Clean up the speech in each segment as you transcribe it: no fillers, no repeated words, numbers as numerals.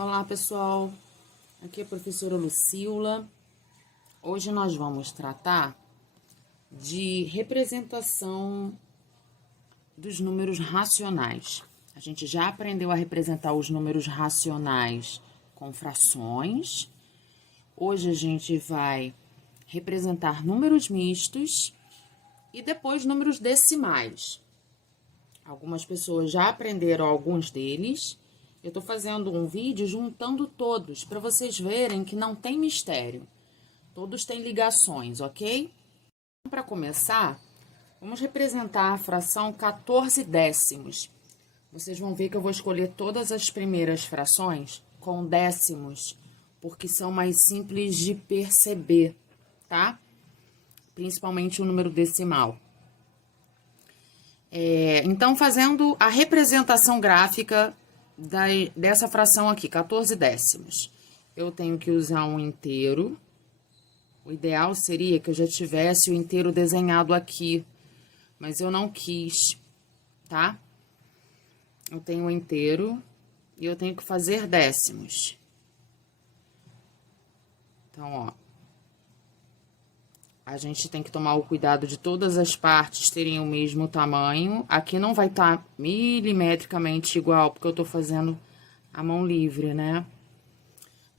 Olá, pessoal. Aqui é a professora Lucila. Hoje nós vamos tratar de representação dos números racionais. A gente já aprendeu a representar os números racionais com frações. Hoje a gente vai representar números mistos e depois números decimais. Algumas pessoas já aprenderam alguns deles. Eu tô fazendo um vídeo juntando todos, para vocês verem que não tem mistério. Todos têm ligações, ok? Para começar, vamos representar a fração 14 décimos. Vocês vão ver que eu vou escolher todas as primeiras frações com décimos, porque são mais simples de perceber, tá? Principalmente o número decimal. Então, fazendo a representação gráfica dessa fração aqui, 14 décimos. Eu tenho que usar um inteiro. O ideal seria que eu já tivesse o inteiro desenhado aqui, mas eu não quis, tá? Eu tenho o inteiro e eu tenho que fazer décimos. Então, ó. A gente tem que tomar o cuidado de todas as partes terem o mesmo tamanho. Aqui não vai estar milimetricamente igual, porque eu tô fazendo a mão livre, né?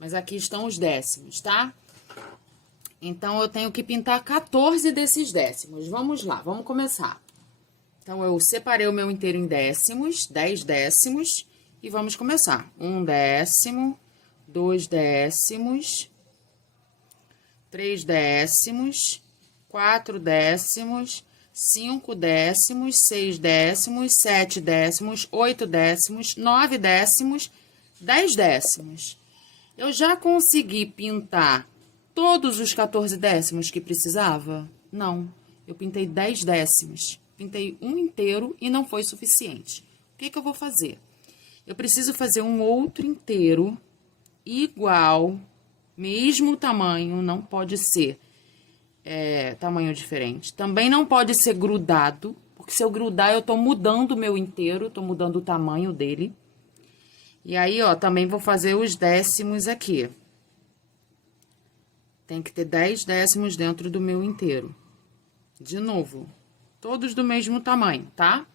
Mas aqui estão os décimos, tá? Então, eu tenho que pintar 14 desses décimos. Vamos lá, vamos começar. Então, eu separei o meu inteiro em décimos, 10 décimos, e vamos começar. 1 décimo, 2 décimos... 3 décimos, 4 décimos, 5 décimos, 6 décimos, 7 décimos, 8 décimos, 9 décimos, 10 décimos. Eu já consegui pintar todos os 14 décimos que precisava? Não, eu pintei 10 décimos. Pintei um inteiro e não foi suficiente. O que eu vou fazer? Eu preciso fazer um outro inteiro igual, mesmo tamanho, não pode ser tamanho diferente. Também não pode ser grudado, porque se eu grudar, eu tô mudando o meu inteiro, tô mudando o tamanho dele. E aí, ó, também vou fazer os décimos aqui. Tem que ter 10 décimos dentro do meu inteiro. De novo, todos do mesmo tamanho, tá?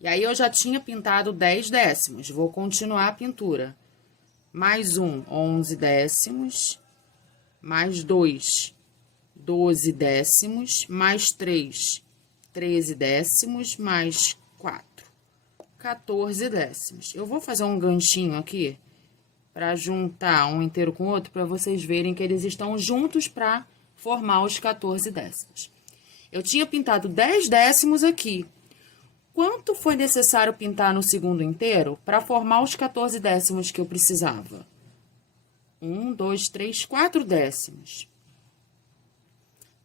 E aí, eu já tinha pintado 10 décimos, vou continuar a pintura. Mais 1, 11 décimos, mais 2, 12 décimos, mais 3, 13 décimos, mais 4, 14 décimos. Eu vou fazer um ganchinho aqui para juntar um inteiro com o outro, para vocês verem que eles estão juntos para formar os 14 décimos. Eu tinha pintado 10 décimos aqui. Quanto foi necessário pintar no segundo inteiro para formar os 14 décimos que eu precisava? 1, 2, 3, 4 décimos.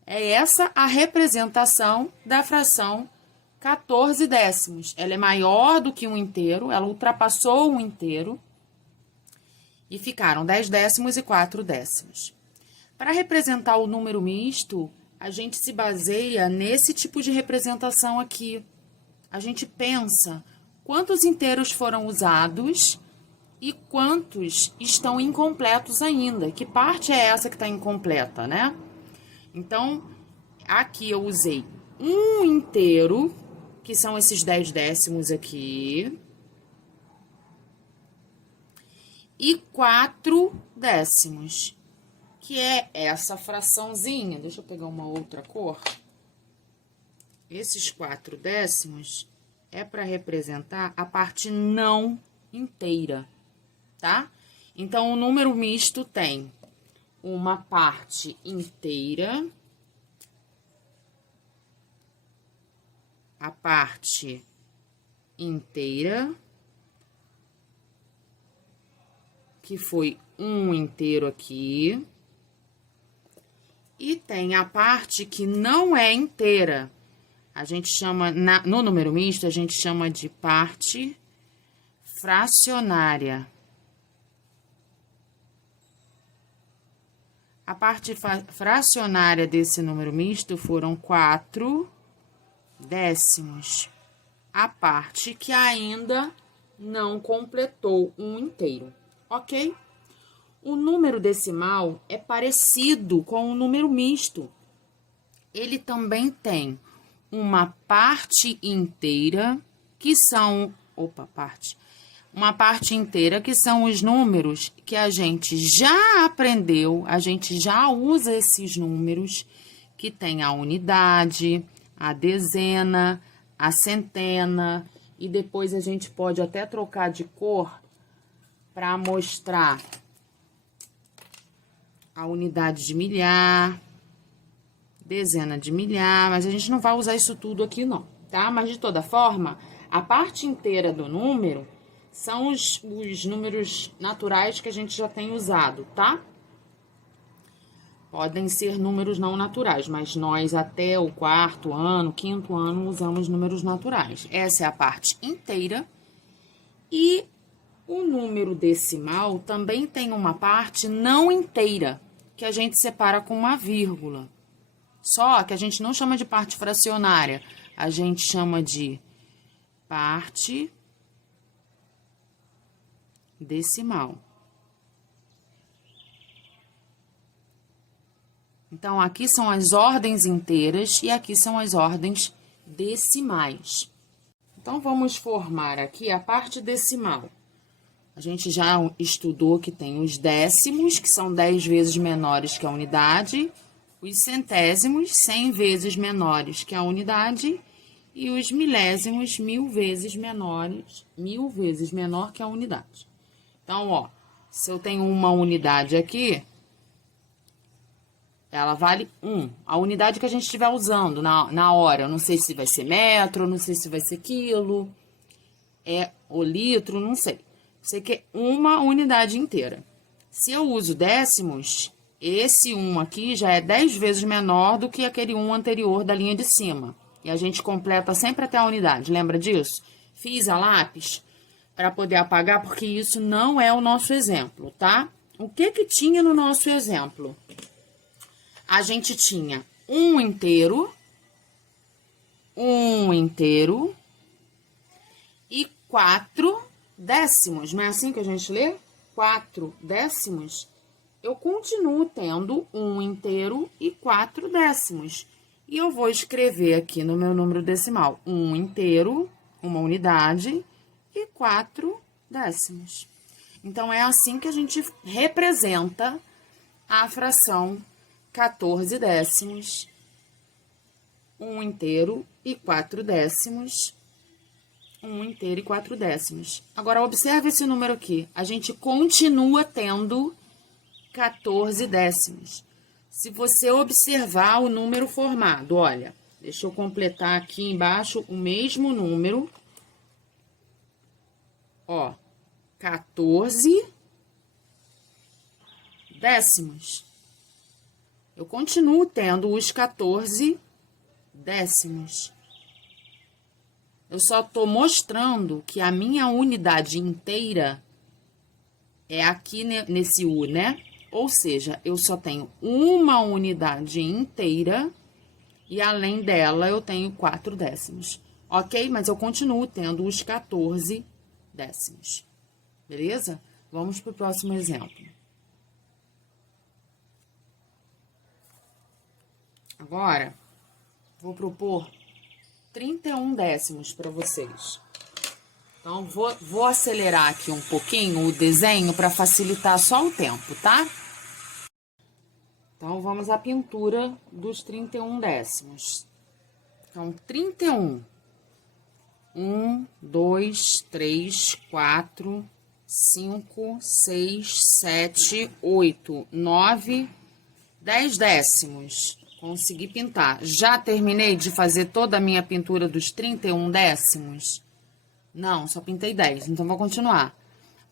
É essa a representação da fração 14 décimos. Ela é maior do que um inteiro, ela ultrapassou um inteiro. E ficaram 10 décimos e 4 décimos. Para representar o número misto, a gente se baseia nesse tipo de representação aqui. A gente pensa quantos inteiros foram usados e quantos estão incompletos ainda. Que parte é essa que está incompleta, né? Então, aqui eu usei um inteiro, que são esses 10 décimos aqui, e 4 décimos, que é essa fraçãozinha. Deixa eu pegar uma outra cor. Esses 4 décimos é para representar a parte não inteira, tá? Então, o número misto tem uma parte inteira, a parte inteira, que foi um inteiro aqui, e tem a parte que não é inteira. A gente chama, no número misto, a gente chama de parte fracionária. A parte fracionária desse número misto foram 4 décimos. A parte que ainda não completou um inteiro. ok? O número decimal é parecido com o número misto. Ele também tem uma parte inteira, que são... uma parte inteira, que são os números que a gente já aprendeu, a gente já usa esses números, que tem a unidade, a dezena, a centena, e depois a gente pode até trocar de cor para mostrar a unidade de milhar, dezena de milhar, mas a gente não vai usar isso tudo aqui não, tá? Mas de toda forma, a parte inteira do número são os números naturais que a gente já tem usado, tá? Podem ser números não naturais, mas nós até o quarto ano, quinto ano, usamos números naturais. Essa é a parte inteira. E o número decimal também tem uma parte não inteira, que a gente separa com uma vírgula. Só que a gente não chama de parte fracionária, a gente chama de parte decimal. Então, aqui são as ordens inteiras e aqui são as ordens decimais. Então, vamos formar aqui a parte decimal. A gente já estudou que tem os décimos, que são 10 vezes menores que a unidade, os centésimos, 100 vezes menores que a unidade, e os milésimos, 1000 vezes menores, 1000 vezes menor que a unidade. Então, ó, se eu tenho uma unidade aqui, ela vale 1. A unidade que a gente estiver usando na hora. Eu não sei se vai ser metro, não sei se vai ser quilo, o litro, não sei. Sei que é uma unidade inteira. Se eu uso décimos, esse 1 aqui já é 10 vezes menor do que aquele 1 anterior da linha de cima. E a gente completa sempre até a unidade, lembra disso? Fiz a lápis para poder apagar, porque isso não é o nosso exemplo, tá? O que que tinha no nosso exemplo? A gente tinha um inteiro e 4 décimos. Não é assim que a gente lê? 4 décimos. Eu continuo tendo um inteiro e 4 décimos. E eu vou escrever aqui no meu número decimal um inteiro, uma unidade, e 4 décimos. Então, é assim que a gente representa a fração 14 décimos, 1 inteiro e 4 décimos, 1 inteiro e 4 décimos. Agora, observe esse número aqui. A gente continua tendo 14 décimos. Se você observar o número formado, olha, deixa eu completar aqui embaixo o mesmo número. Ó, 14 décimos. Eu continuo tendo os 14 décimos. Eu só estou mostrando que a minha unidade inteira é aqui nesse U, né? Ou seja, eu só tenho uma unidade inteira e além dela eu tenho 4 décimos. Ok? Mas eu continuo tendo os 14 décimos. Beleza? Vamos para o próximo exemplo. Agora, vou propor 31 décimos para vocês. Então, vou acelerar aqui um pouquinho o desenho para facilitar só o tempo, tá? Então, vamos à pintura dos 31 décimos. Então, 31. 1, 2, 3, 4, 5, 6, 7, 8, 9, 10 décimos. Consegui pintar. Já terminei de fazer toda a minha pintura dos 31 décimos? Não, só pintei 10, então vou continuar.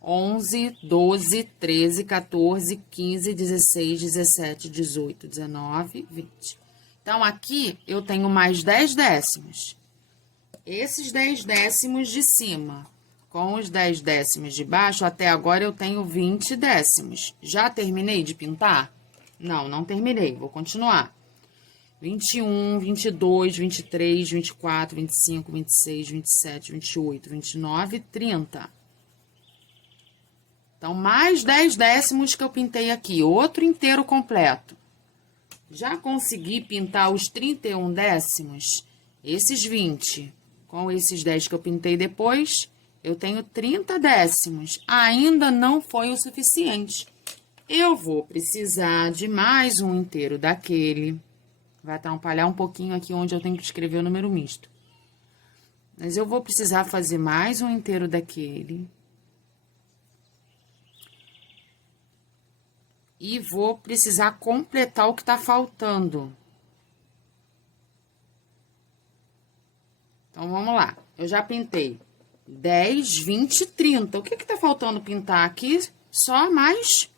11, 12, 13, 14, 15, 16, 17, 18, 19, 20. Então, aqui eu tenho mais 10 décimos. Esses 10 décimos de cima com os 10 décimos de baixo, até agora eu tenho 20 décimos. Já terminei de pintar? Não, não terminei, vou continuar. 21, 22, 23, 24, 25, 26, 27, 28, 29, 30. Então, mais 10 décimos que eu pintei aqui, outro inteiro completo. Já consegui pintar os 31 décimos, esses 20, com esses 10 que eu pintei depois, eu tenho 30 décimos. Ainda não foi o suficiente. Eu vou precisar de mais um inteiro daquele. Vai atrapalhar um pouquinho aqui onde eu tenho que escrever o número misto. Mas eu vou precisar fazer mais um inteiro daquele. E vou precisar completar o que tá faltando. Então, vamos lá. Eu já pintei 10, 20, 30. O que que tá faltando pintar aqui? Só mais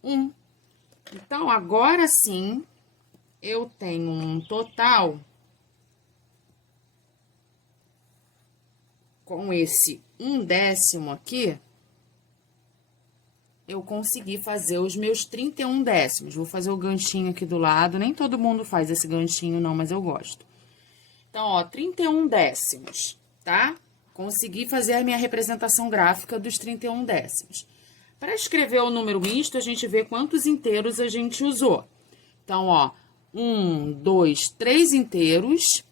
um. Então, agora sim, eu tenho um total com esse 1 décimo aqui, eu consegui fazer os meus 31 décimos. Vou fazer o ganchinho aqui do lado. Nem todo mundo faz esse ganchinho, não, mas eu gosto. Então, ó, 31 décimos, tá? Consegui fazer a minha representação gráfica dos 31 décimos. Para escrever o número misto, a gente vê quantos inteiros a gente usou. Então, ó, 1, 2, 3 inteiros.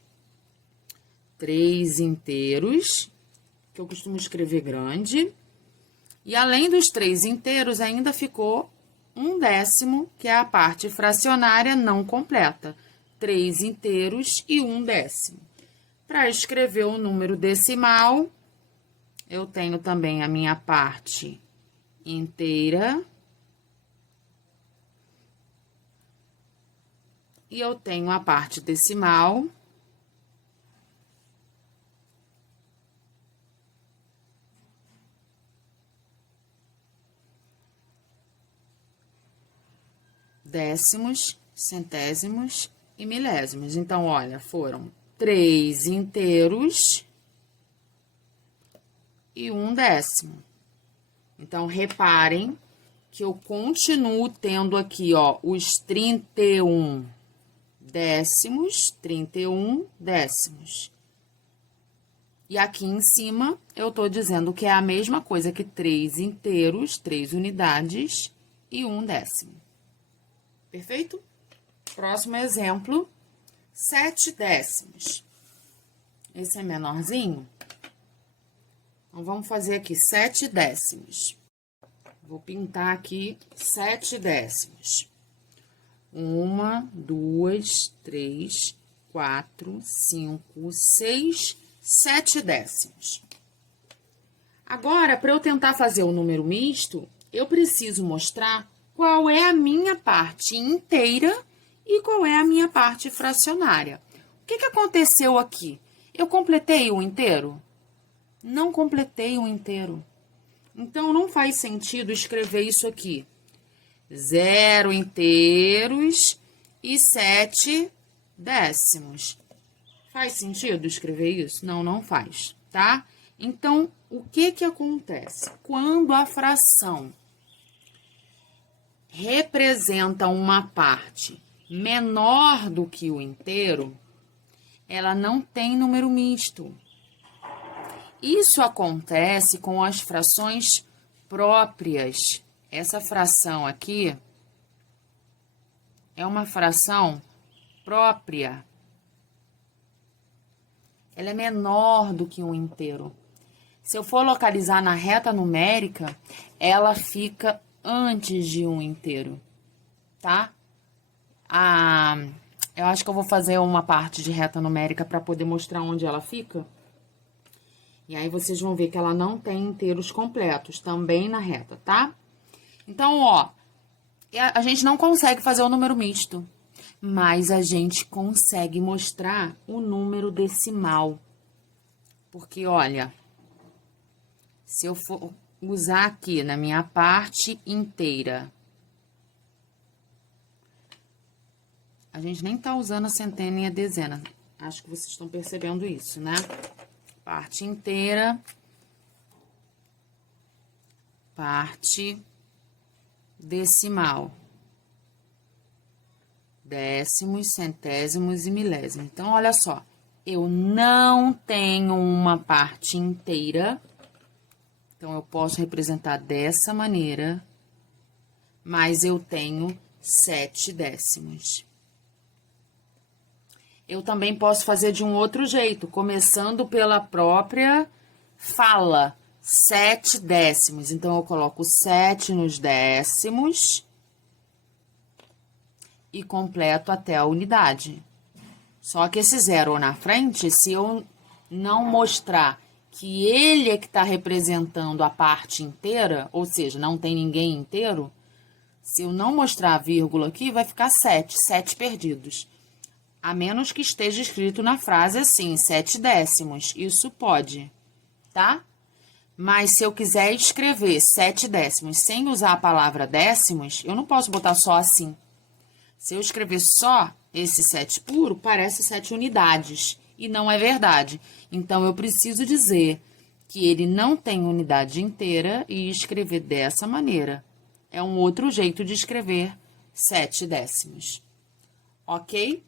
3 inteiros, que eu costumo escrever grande. E além dos 3 inteiros, ainda ficou 1 décimo, que é a parte fracionária não completa. 3 inteiros e 1 décimo. Para escrever o número decimal, eu tenho também a minha parte inteira. E eu tenho a parte decimal. Décimos, centésimos e milésimos. Então, olha, foram 3 inteiros e 1 décimo. Então, reparem que eu continuo tendo aqui, ó, os 31 décimos, 31 décimos. E aqui em cima, eu tô dizendo que é a mesma coisa que 3 inteiros, 3 unidades e 1 décimo. Perfeito? Próximo exemplo, 7 décimos. Esse é menorzinho. Então, vamos fazer aqui 7 décimos. Vou pintar aqui 7 décimos. 1, 2, 3, 4, 5, 6, 7 décimos. Agora, para eu tentar fazer o número misto, eu preciso mostrar qual é a minha parte inteira e qual é a minha parte fracionária. O que que aconteceu aqui? Eu completei o inteiro? Não completei o inteiro. Então, não faz sentido escrever isso aqui. 0 inteiros e 7 décimos. Faz sentido escrever isso? Não, não faz, tá? Então, o que que acontece? Quando a fração representa uma parte menor do que o inteiro, ela não tem número misto. Isso acontece com as frações próprias. Essa fração aqui é uma fração própria. Ela é menor do que um inteiro. Se eu for localizar na reta numérica, ela fica antes de um inteiro, tá? Eu acho que eu vou fazer uma parte de reta numérica para poder mostrar onde ela fica. E aí, vocês vão ver que ela não tem inteiros completos, também na reta, tá? Então, ó, a gente não consegue fazer o número misto, mas a gente consegue mostrar o número decimal. Porque, olha, se eu for usar aqui na minha parte inteira, a gente nem tá usando a centena e a dezena. Acho que vocês estão percebendo isso, né? Parte inteira, parte decimal, décimos, centésimos e milésimos. Então, olha só, eu não tenho uma parte inteira Então, eu posso representar dessa maneira, mas eu tenho 7 décimos. Eu também posso fazer de um outro jeito, começando pela própria fala, 7 décimos. Então, eu coloco 7 nos décimos e completo até a unidade. Só que esse zero na frente, se eu não mostrar que ele é que está representando a parte inteira, ou seja, não tem ninguém inteiro, se eu não mostrar a vírgula aqui, vai ficar 7, 7 perdidos. A menos que esteja escrito na frase assim, 7 décimos. Isso pode, tá? Mas se eu quiser escrever 7 décimos sem usar a palavra décimos, eu não posso botar só assim. Se eu escrever só esse 7 puro, parece 7 unidades. E não é verdade. Então, eu preciso dizer que ele não tem unidade inteira e escrever dessa maneira. É um outro jeito de escrever 7 décimos. Ok?